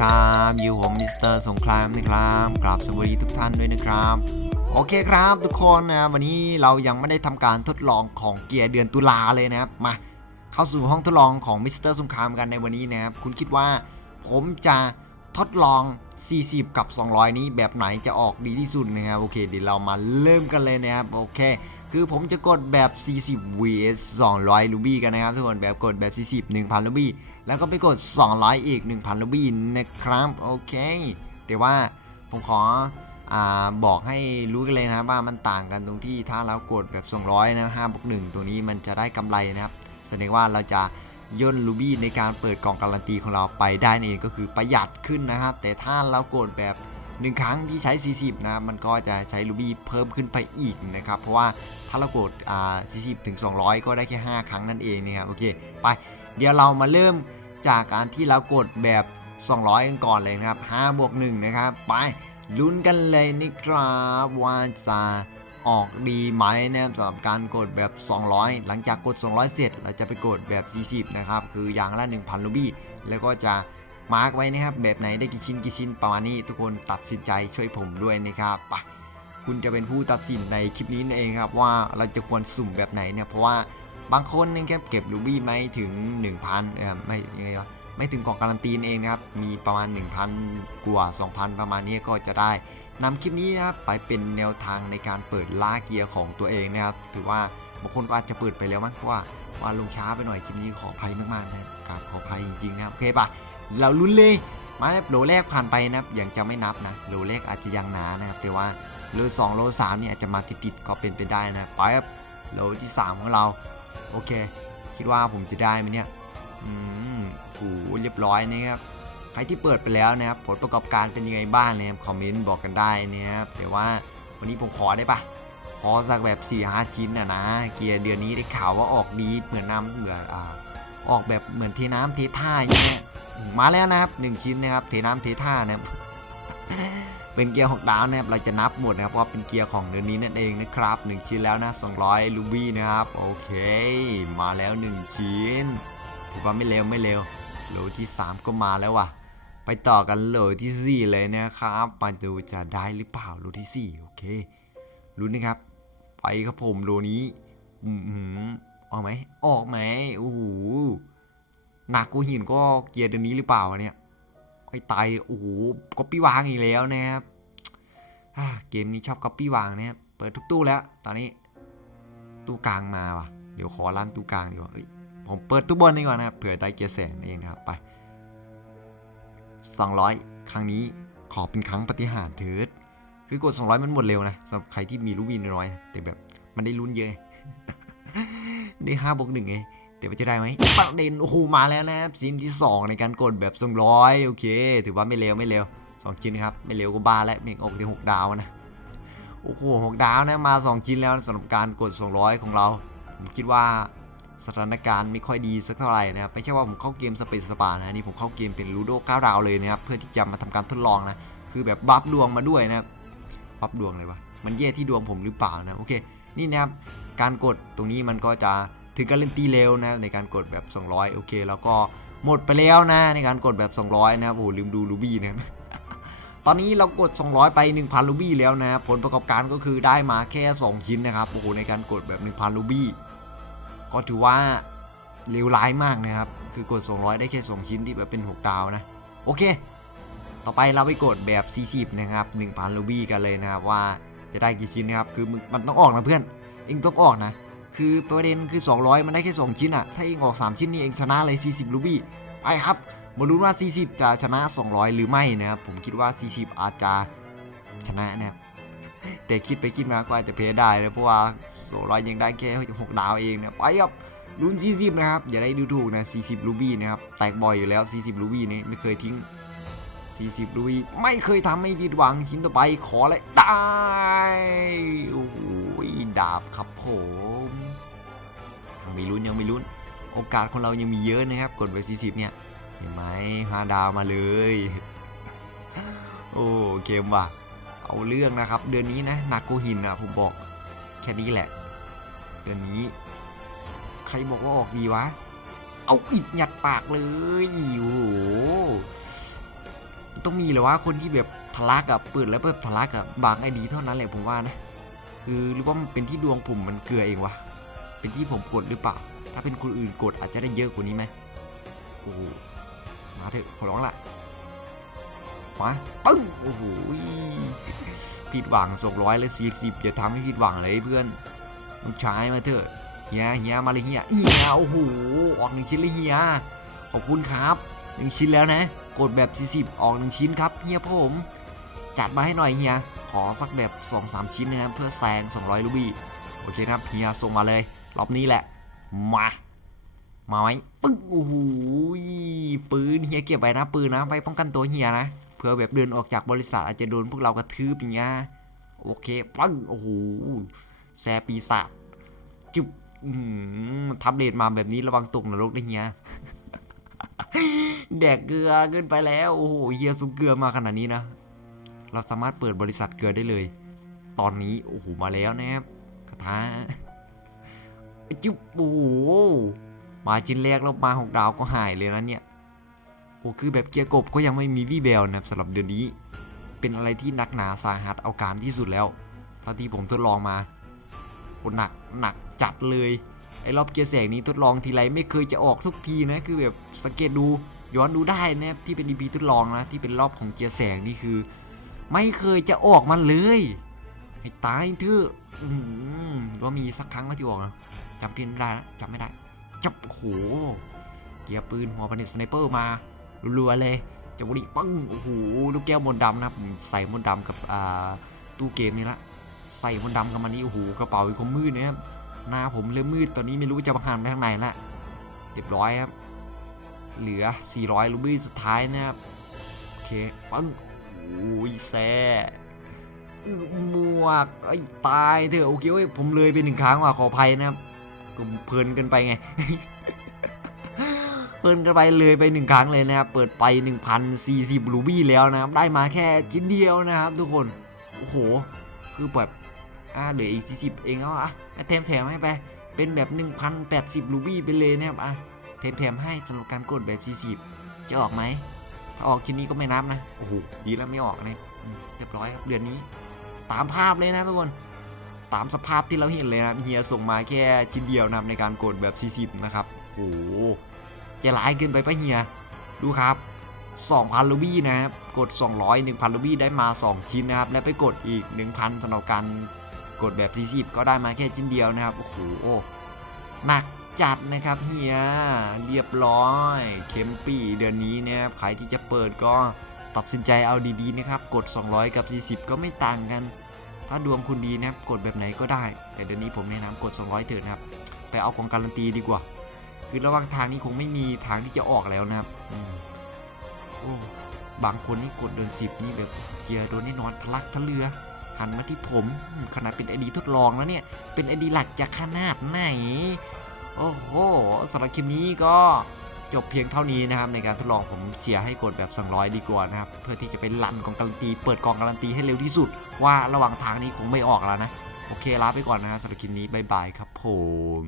ครับอยู่ผมมิสเตอร์สงครามนะครับกราบสวัสดีทุกท่านด้วยนะครับ โอเคครับทุกคนนะวันนี้เรายังไม่ได้ทำการทดลองของเกียร์เดือนตุลาเลยนะครับมาเข้าสู่ห้องทดลองของมิสเตอร์สงครามกันในวันนี้นะครับคุณคิดว่าผมจะทดลอง 40 กับ 200 นี้แบบไหนจะออกดีที่สุดนะครับโอเคเดี๋ยวเรามาเริ่มกันเลยนะครับโอเค คือผมจะกดแบบ 40 vs 200 รูบี้กันนะครับทุกคนแบบกดแบบ 40 1,000 รูบี้ แล้วก็ไปกด 200 อีก 1,000 รูบี้นะครับโอเค แต่ว่าผมขออาบอกให้รู้กันเลยนะว่ามันต่างกันตรงที่ถ้าเรากดแบบ 200 นะ5บวก1ตัวนี้มันจะได้กำไรนะครับ แสดงว่าเราจะย่นรูบี้ในการเปิดกล่องการันตีของเราไปได้นั่นเองก็คือประหยัดขึ้นนะครับ แต่ถ้าเรากดแบบ 1 ครั้งที่ใช้ 40 นะ มันก็จะใช้รูบี้เพิ่มขึ้นไปอีกนะครับ เพราะว่าถ้าเรากดอ่า40 ถึง 200 ก็ได้แค่ 5 ครั้งนั่นเองนะครับ โอเค ไป เดี๋ยวเรามาเริ่มจากการที่เรากดแบบ 200 กันก่อนเลยนะครับ5บวก1นะครับ ไป ลุ้นกันเลยนี่ครับว่าจะออกดีไหมนะครับสำหรับการกดแบบ 200 หลังจากกด 200 เสร็จ เราจะไปกดแบบ 40 นะครับ คืออย่างละ 1,000รูบี้ แล้วก็จะ มาร์กไว้นะครับ แบบไหนได้กี่ชิ้นกี่ชิ้นประมาณนี้ ทุกคนตัดสินใจช่วยผมด้วยนะครับไปคุณจะเป็นผู้ตัดสินในคลิปนี้นั่นเองครับว่าเราจะควรสุ่มแบบไหนเนี่ยเพราะว่าบางคนนะครับเก็บรูบี้ไม่ถึง 1,000เออไม่ยังไงวะไม่ถึงกล่องการันตีนเองนะครับมีประมาณ 1,000กว่า 2,000 ประมาณนี้ก็จะได้นำคลิปนี้นะครับไปเป็นแนวทางในการเปิดล่าเกียร์ของตัวเองนะครับถือว่าบางคนก็อาจจะเปิดไปแล้วมั้งเพราะว่าว่าลงช้าไปหน่อยคลิปนี้ขออภัยมากๆนะครับกราบขออภัยจริงๆนะครับโอเคปะ เราลุ้นเลย มาโหลแรกผ่านไปนะครับยังจะไม่นับนะโหลแรกอาจจะยังหนานะครับแต่ว่าโหลสองโหลสามเนี่ยอาจจะมาติดๆก็เป็นไปได้นะไปครับโหลที่สามของเรา โอเค คิดว่าผมจะได้ไหมเนี่ยอืมโหเรียบร้อยนะครับใครที่เปิดไปแล้วนะครับผลประกอบการเป็นยังไงบ้างนะครับคอมเมนต์บอกกันได้นะครับแต่ว่าวันนี้ผมขอได้ปะขอสักแบบ4ี่ห้าชิ้นนะนะ เกียร์เดือนนี้ได้ข่าวว่าออกดีเหมือนน้ำเหมือนอ่าออกแบบเหมือนเทน้ำเทท่าอย่างเงี้ย มาแล้วนะครับหนึ่งชิ้นนะครับเทน้ำเทท่านะครับเป็นเกียร์หกดาวนะครับเราจะนับหมดนะครับเพราะเป็นเกียร์ของเดือนนี้นั่นเองนะครับหนึ่งชิ้นแล้วนะ 200 ลูบี้นะครับโอเค มาแล้ว 1 ชิ้นถือว่าไม่เร็วไม่เร็วโหลที่ 3 ก็มาแล้วว่ะไปต่อกันโหลที่ 4 เลยนะครับมาดูจะได้หรือเปล่าโหลที่ 4 โอเคลุ้นนะครับ ไปครับผมโหลนี้อืมหืมออกไหมออกไหมโอ้โห หนักกูหินก็เกียร์เดือนนี้หรือเปล่าเนี่ยไอ้ตายโอ้โหก๊อปปี้วางอีกแล้วนะครับเกมนี้ชอบก๊อปปี้วางนะครับเปิดทุกตู้แล้ว ตอนนี้ตู้กลางมาว่ะเดี๋ยวขอลั่นตู้กลางดีกว่าผมเปิดตู้บนดีกว่านะครับเผื่อได้เกียร์แสนเองนะครับไป 200 ครั้งนี้ขอเป็นครั้งปฏิหารเถิดคือกด 200 มันหมดเร็วนะสำหรับใครที่มีลูกบินน้อยแต่แบบมันได้ลุ้นเยอะได้5บวกหนึ่งไง แต่ว่าจะได้ไหมประเด็นโอ้โหมาแล้วนะครับชิ้นที่ 2 ในการกดแบบ200โอเค ถือว่าไม่เร็วไม่เร็ว2ชิ้นครับไม่เร็วก็บ้าแล้วเมงออกที่6ดาวนะโอ้โหหกดาวนะมา 2 ชิ้นแล้วสำหรับการกด 200 ของเรา ผมคิดว่าสถานการณ์ไม่ค่อยดีสักเท่าไหร่นะครับไม่ใช่ว่าผมเข้าเกมสเปซสปานะนี่ผมเข้าเกมเป็นลูโด9ดาวเลยนะครับเพื่อที่จะมาทำการทดลองนะคือแบบบัฟดวงมาด้วยนะครับบัฟดวงเลยวะมันแย่ที่ดวงผมหรือเปล่านะโอเคนี่นะครับการกดตรงนี้มันก็จะ ถึงการเล่นตีเร็วนะในการกดแบบ 200 โอเค แล้วก็หมดไปแล้วนะในการกดแบบ 200 นะครับโอ้โหลืมดูรูบี้นะครับตอนนี้เรากด 200 ไป 1,000รูบี้แล้วนะผลประกอบการก็คือได้มาแค่ 2 ชิ้นนะครับโอ้โหในการกดแบบ 1,000รูบี้ก็ถือว่าเลวร้ายมากนะครับ คือกด 200 ได้แค่ 2 ชิ้นที่แบบเป็น 6 ดาวนะ โอเค ต่อไปเราไปกดแบบ 40 นะครับ 1,000รูบี้กันเลยนะครับว่าจะได้กี่ชิ้นนะครับ คือมันต้องออกนะเพื่อนเองต้องออกนะ คือประเด็นคือ 200 มันได้แค่ 2 ชิ้นอะถ้าเองออก 3 ชิ้นนี่เองชนะเลย 40 รูบี้ไปครับมาลุ้นว่า 40 จะชนะ 200 หรือไม่นะครับผมคิดว่า 40 อาจจะชนะนะครับแต่คิดไปคิดมาก็อาจจะเพได้นะเพราะว่า 200 ยังได้แค่6ดาวเองนะไปครับลุ้น 40 นะครับ อย่าได้ดูถูกนะ 40 รูบี้นะครับแตกบ่อยอยู่แล้ว 40 รูบี้นี่ไม่เคยทิ้ง 40 รูบี้ไม่เคยทำให้ผิดหวังชิ้นต่อไปขอเลยได้โอ้โหดาบครับผม ม่ลุ้นยังม่ลุ้น โอกาสของเรายังมีเยอะนะครับ กดไป40เนี่ยเห็นไหมห้าดาวมาเลย โอ้เกมว่ะ เอาเรื่องนะครับ เดือนนี้นะนาโกหินอะผมบอกแค่นี้แหละ เดือนนี้ ใครบอกว่าออกดีวะ เอาอิดหยัดปากเลยโอ้โหต้องมีเลยว่าคนที่แบบทะลักกับเปิดแล้วแบบทะลักกับบางไอดีเท่านั้นแหละผมว่านะ คือหรือว่ามันเป็นที่ดวงผมมันเกลือเองวะ เป็นที่ผมกดหรือเปล่า ถ้าเป็นคนอื่นกดอาจจะได้เยอะกว่านี้ไหมโอ้โหมาเถอะขอร้องละมาปึ้งโอ้โหผิดหวังส่งร้อยเลยสี่สิบอย่าทำให้ผิดหวังเลยเพื่อนลูกชายมาเถอะเฮียเฮียมาเลยเฮียเฮียโอ้โหออกหนึ่งชิ้นเลยเฮียขอบคุณครับหนึ่งชิ้นแล้วนะ กดแบบ 40 ออกหนึ่งชิ้นครับเฮียผม จัดมาให้หน่อยเฮียขอสักแบบ 2-3 ชิ้นนะครับเพื่อแซง 200 ลูบี้โอเคนะครับเฮียส่งมาเลย รอบนี้แหละ มา มาไหมปึ้งโอ้โหปืนเฮียเก็บไว้นะปืนนะไว้ป้องกันตัวเฮียนะเพื่อแบบเดินออกจากบริษัทอาจจะโดนพวกเรากระทืบอย่างเงี้ยโอเคปึ้งโอ้โหแซปีศาจจุ๊บอื้อหือทับเลดมาแบบนี้ระวังตกนรกนะเฮียแดกเกลือเกินไปแล้วโอ้โหเฮียซุปเกลือมาขนาดนี้นะ เราสามารถเปิดบริษัทเกลือได้เลย ตอนนี้โอ้โหมาแล้วนะครับกระทะ จุ๊บโอ้โหมาชิ้นแรกแล้วมาหกดาวก็หายเลยนะเนี่ยโอ้คือแบบเกียร์กบก็ยังไม่มีวี่แววนะครับสำหรับเดือนนี้ เป็นอะไรที่หนักหนาสาหัสเอาการที่สุดแล้วเท่าที่ผมทดลองมาโหหนักหนักจัดเลยไอ้รอบเกียร์แสงนี้ทดลองทีไรไม่เคยจะออกทุกทีนะคือแบบสังเกตดูย้อนดูได้นะครับที่เป็นดีพีทดลองนะที่เป็นรอบของเกียร์แสงนี่คือ ไม่เคยจะออกมันเลยให้ตายเถอะว่ามีสักครั้งไหมที่ออกนะ จำที่ไม่ได้แล้วจำไม่ได้จับโโหเกียร์ปืนหัวพันธุ์สไนเปอร์มารัวเลยจับุรีปังโอ้โหลูกแก้วมนดำนะครับผมใส่มนดำกับอ่าตู้เกมนี่ละใส่มนดำกับมันนี่โอ้โหกระเป๋าอีกคมมืดนะครับหน้าผมเริ่มมืดตอนนี้ไม่รู้จะมาหันไปทางไหนละเรียบร้อยครับเหลือ 400 ลูบี้สุดท้ายนะครับโอเคปังโอ้ยแซ่หมวกไอ้ตายเถอะโอเคเว้ยผมเลยไปหนึ่งครั้งว่ะขออภัยนะครับ เพลินกันไปไง เพลินกันไปเลยไปหนึ่งครั้งเลยนะครับ เปิดไป 1,040ลูบี้แล้วนะครับ ได้มาแค่ชิ้นเดียวนะครับ ทุกคน โอ้โห คือแบบอ่าเหลืออีก 40 เองเอาอะแถมแถมให้ไป เป็นแบบ 1,080ลูบี้ไปเลยนะครับอะแถมแถมให้สำหรับการกดแบบ 40 จะออกไหมถ้าออกชิ้นนี้ก็ไม่นับนะ โอ้โห ดีแล้วไม่ออกเลยเรียบร้อยครับเดือนนี้ ตามภาพเลยนะทุกคน ตามสภาพที่เราเห็นเลยนะเฮียส่งมาแค่ชิ้นเดียวนะครับในการกดแบบ 40 นะครับโอ้โหจะร้ายเกินไปปะเฮียดูครับ 2,000 ลูบี้นะครับ กด 200 1,000 ลูบี้ได้มา 2 ชิ้นนะครับ และไปกดอีก 1,000สำหรับการกดแบบ 40 ก็ได้มาแค่ชิ้นเดียวนะครับ โอ้โหหนักจัดนะครับเฮียเรียบร้อย เข็มปีเดือนนี้นะครับใครที่จะเปิดก็ตัดสินใจเอาดีๆนะครับ กด 200 กับ 40 ก็ไม่ต่างกัน ถ้าดวงคุณดีนะครับกดแบบไหนก็ได้ แต่เดือนนี้ผมแนะนำกด 200 เถิดนะครับ ไปเอาของการันตีดีกว่า คือระหว่างทางนี้คงไม่มีทางที่จะออกแล้วนะครับโอ้บางคนนี่กดเดิน10นี่แบบเกียร์โดนนี่นอนทะลักทะเรือ หันมาที่ผมขนาดเป็นไอดีทดลองแล้วเนี่ย เป็นไอดีหลักจะขนาดไหน โอ้โหสำหรับคลิปนี้ก็ จบเพียงเท่านี้นะครับในการทดลองผมเสียให้กดแบบสองร้อยดีกว่านะครับเพื่อที่จะเป็นลั่นกองการันตี เปิดกองการันตีให้เร็วที่สุด ว่าระหว่างทางนี้คงไม่ออกแล้วนะ โอเคลาไปก่อนนะครับสำหรับคลิปนี้บายบายครับผม